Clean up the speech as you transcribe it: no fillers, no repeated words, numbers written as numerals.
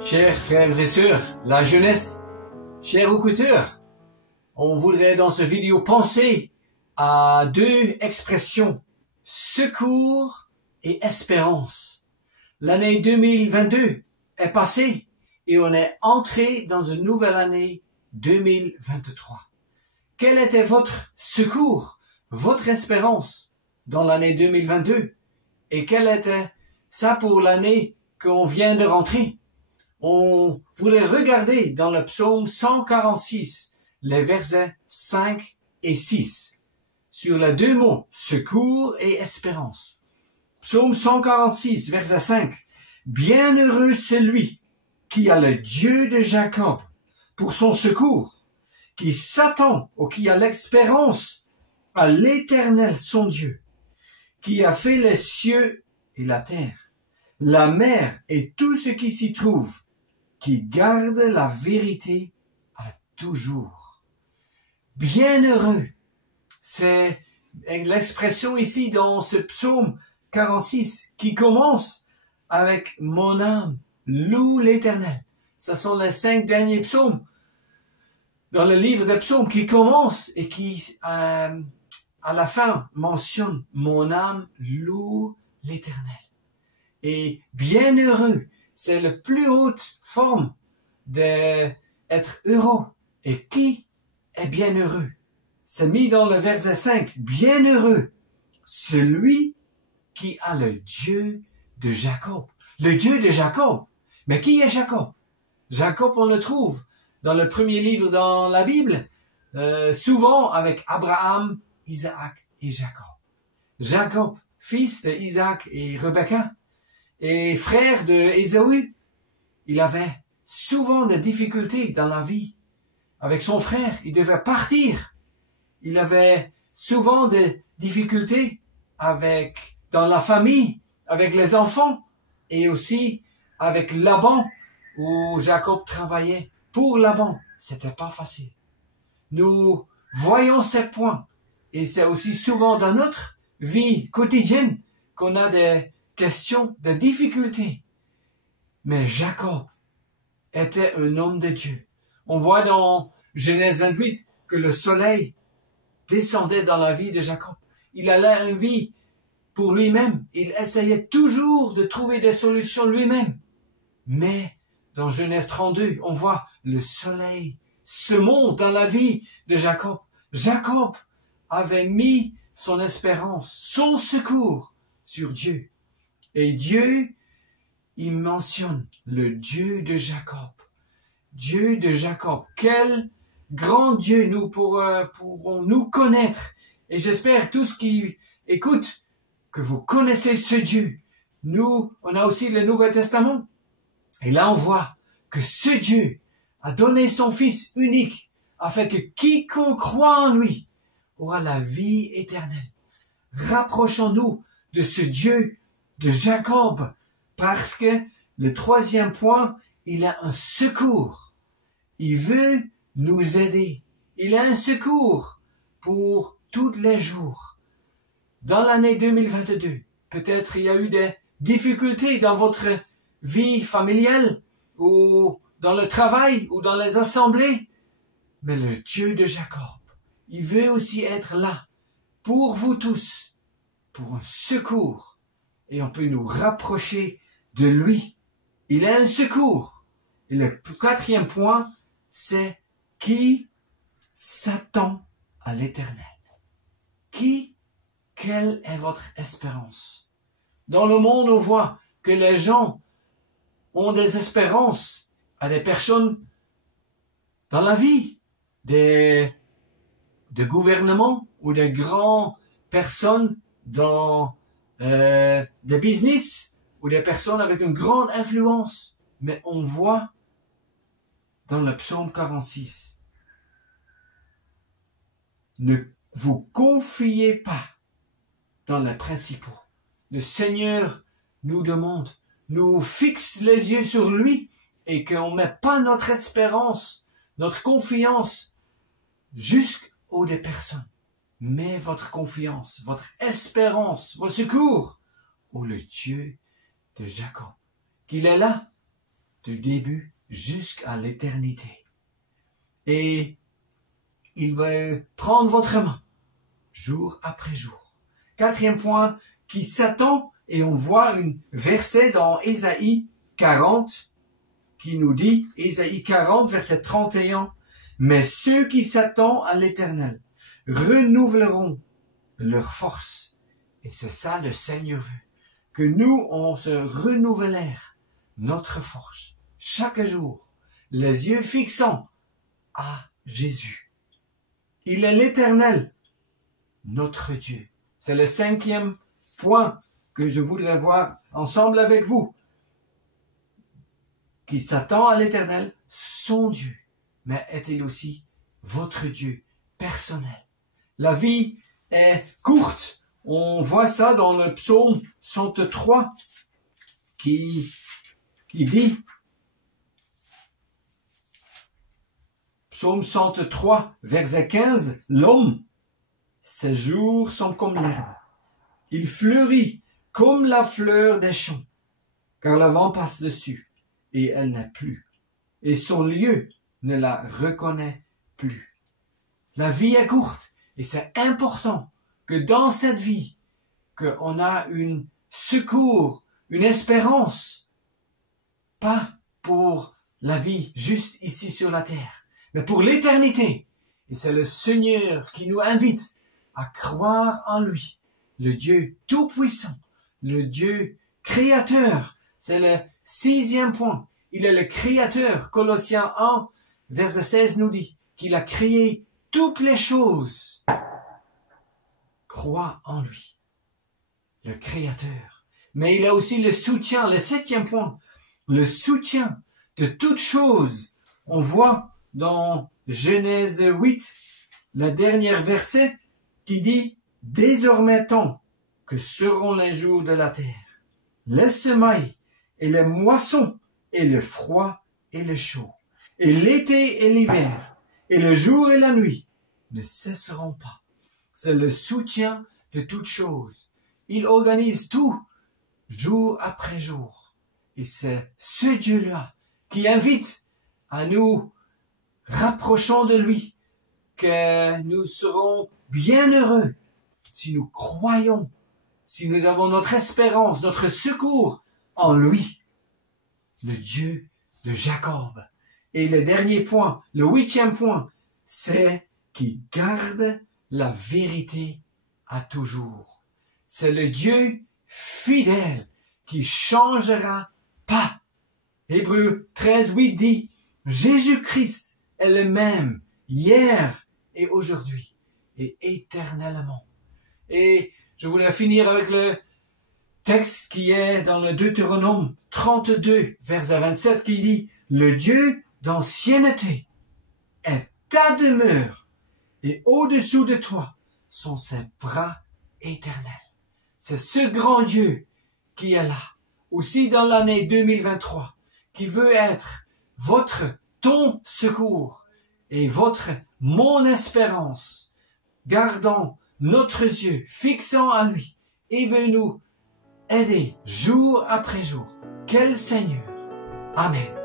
Chers frères et sœurs, la jeunesse, chers écouteurs, on voudrait dans ce vidéo penser à deux expressions, secours et espérance. L'année 2022 est passée et on est entré dans une nouvelle année 2023. Quel était votre secours, votre espérance dans l'année 2022? Et quel était ça pour l'année qu'on vient de rentrer? On voulait regarder dans le psaume 146, les versets 5 et 6, sur les deux mots, secours et espérance. Psaume 146, verset 5. Bienheureux celui qui a le Dieu de Jacob pour son secours, qui s'attend ou qui a l'espérance à l'Éternel son Dieu, qui a fait les cieux et la terre, la mer et tout ce qui s'y trouve, qui garde la vérité à toujours. Bienheureux, c'est l'expression ici dans ce psaume 46 qui commence avec « Mon âme loue l'Éternel ». Ce sont les 5 derniers psaumes dans le livre des psaumes qui commencent et qui, à la fin, mentionnent « Mon âme loue l'Éternel ». Et bienheureux, c'est la plus haute forme d'être heureux. Et qui est bienheureux? C'est mis dans le verset 5. Bienheureux, celui qui a le Dieu de Jacob. Le Dieu de Jacob. Mais qui est Jacob? Jacob, on le trouve dans le premier livre dans la Bible, souvent avec Abraham, Isaac et Jacob. Jacob, fils d'Isaac et Rebecca, et frère de Ésaü, il avait souvent des difficultés dans la vie. Avec son frère, il devait partir. Il avait souvent des difficultés dans la famille, avec les enfants, et aussi avec Laban, où Jacob travaillait pour Laban. C'était pas facile. Nous voyons ces points, et c'est aussi souvent dans notre vie quotidienne qu'on a des questions, des difficultés. Mais Jacob était un homme de Dieu. On voit dans Genèse 28 que le soleil descendait dans la vie de Jacob. Il allait une vie pour lui-même. Il essayait toujours de trouver des solutions lui-même. Mais dans Genèse 32, on voit le soleil se monte dans la vie de Jacob. Jacob avait mis son espérance, son secours sur Dieu. Et Dieu, il mentionne le Dieu de Jacob. Dieu de Jacob. Quel grand Dieu nous pourrons nous connaître. Et j'espère tous qui écoutent que vous connaissez ce Dieu. Nous, on a aussi le Nouveau Testament. Et là, on voit que ce Dieu a donné son Fils unique afin que quiconque croit en lui aura la vie éternelle. Rapprochons-nous de ce Dieu de Jacob, parce que le troisième point, il a un secours. Il veut nous aider. Il a un secours pour tous les jours. Dans l'année 2022, peut-être il y a eu des difficultés dans votre vie familiale, ou dans le travail, ou dans les assemblées. Mais le Dieu de Jacob, il veut aussi être là pour vous tous, pour un secours. Et on peut nous rapprocher de lui. Il a un secours. Et le quatrième point, c'est qui s'attend à l'Éternel. Quelle est votre espérance? Dans le monde, on voit que les gens ont des espérances à des personnes dans la vie, des gouvernements ou des grandes personnes dans des business ou des personnes avec une grande influence. Mais on voit dans le psaume 46, ne vous confiez pas dans les principaux. Le Seigneur nous demande, nous fixe les yeux sur lui et qu'on ne met pas notre espérance, notre confiance jusqu'aux des personnes. Mais votre confiance, votre espérance, votre secours au le Dieu de Jacob. Qu'il est là du début jusqu'à l'éternité. Et il va prendre votre main, jour après jour. Quatrième point, qui s'attend, et on voit un verset dans Ésaïe 40, qui nous dit, Ésaïe 40, verset 31, « Mais ceux qui s'attendent à l'Éternel renouvelleront leur force. » Et c'est ça le Seigneur veut, que nous, on se renouvellère notre force chaque jour, les yeux fixants à Jésus. Il est l'Éternel, notre Dieu. C'est le cinquième point que je voudrais voir ensemble avec vous. Qui s'attend à l'Éternel, son Dieu, mais est-il aussi votre Dieu personnel? La vie est courte. On voit ça dans le psaume 103 qui dit, psaume 103, verset 15, « L'homme, ses jours sont comme l'herbe. Il fleurit comme la fleur des champs, car le vent passe dessus, et elle n'est plus, et son lieu ne la reconnaît plus. » La vie est courte, et c'est important que dans cette vie, qu'on a une secours, une espérance, pas pour la vie juste ici sur la terre, mais pour l'éternité. Et c'est le Seigneur qui nous invite à croire en lui, le Dieu tout-puissant, le Dieu créateur. C'est le sixième point. Il est le créateur. Colossiens 1, verset 16 nous dit qu'il a créé toutes les choses. Crois en lui, le créateur. Mais il a aussi le soutien, le septième point, le soutien de toutes choses. On voit dans Genèse 8, la dernière verset, qui dit « Désormais tant que seront les jours de la terre, les semailles et les moissons, et le froid et le chaud, et l'été et l'hiver, et le jour et la nuit ne cesseront pas. » C'est le soutien de toutes choses. Il organise tout, jour après jour. Et c'est ce Dieu-là qui invite à nous rapprochant de lui, que nous serons bien heureux si nous croyons, si nous avons notre espérance, notre secours en lui, le Dieu de Jacob. Et le dernier point, le huitième point, c'est qu'il garde la vérité à toujours. C'est le Dieu fidèle qui changera pas. Hébreux 13, 8 dit, Jésus-Christ est le même hier et aujourd'hui et éternellement. Et je voulais finir avec le texte qui est dans le Deutéronome 32, verset 27, qui dit, le Dieu d'ancienneté est ta demeure, et au-dessous de toi sont ses bras éternels. C'est ce grand Dieu qui est là, aussi dans l'année 2023, qui veut être ton secours et mon espérance, gardant notre yeux, fixant à lui, et veut nous aider jour après jour. Quel Seigneur! Amen.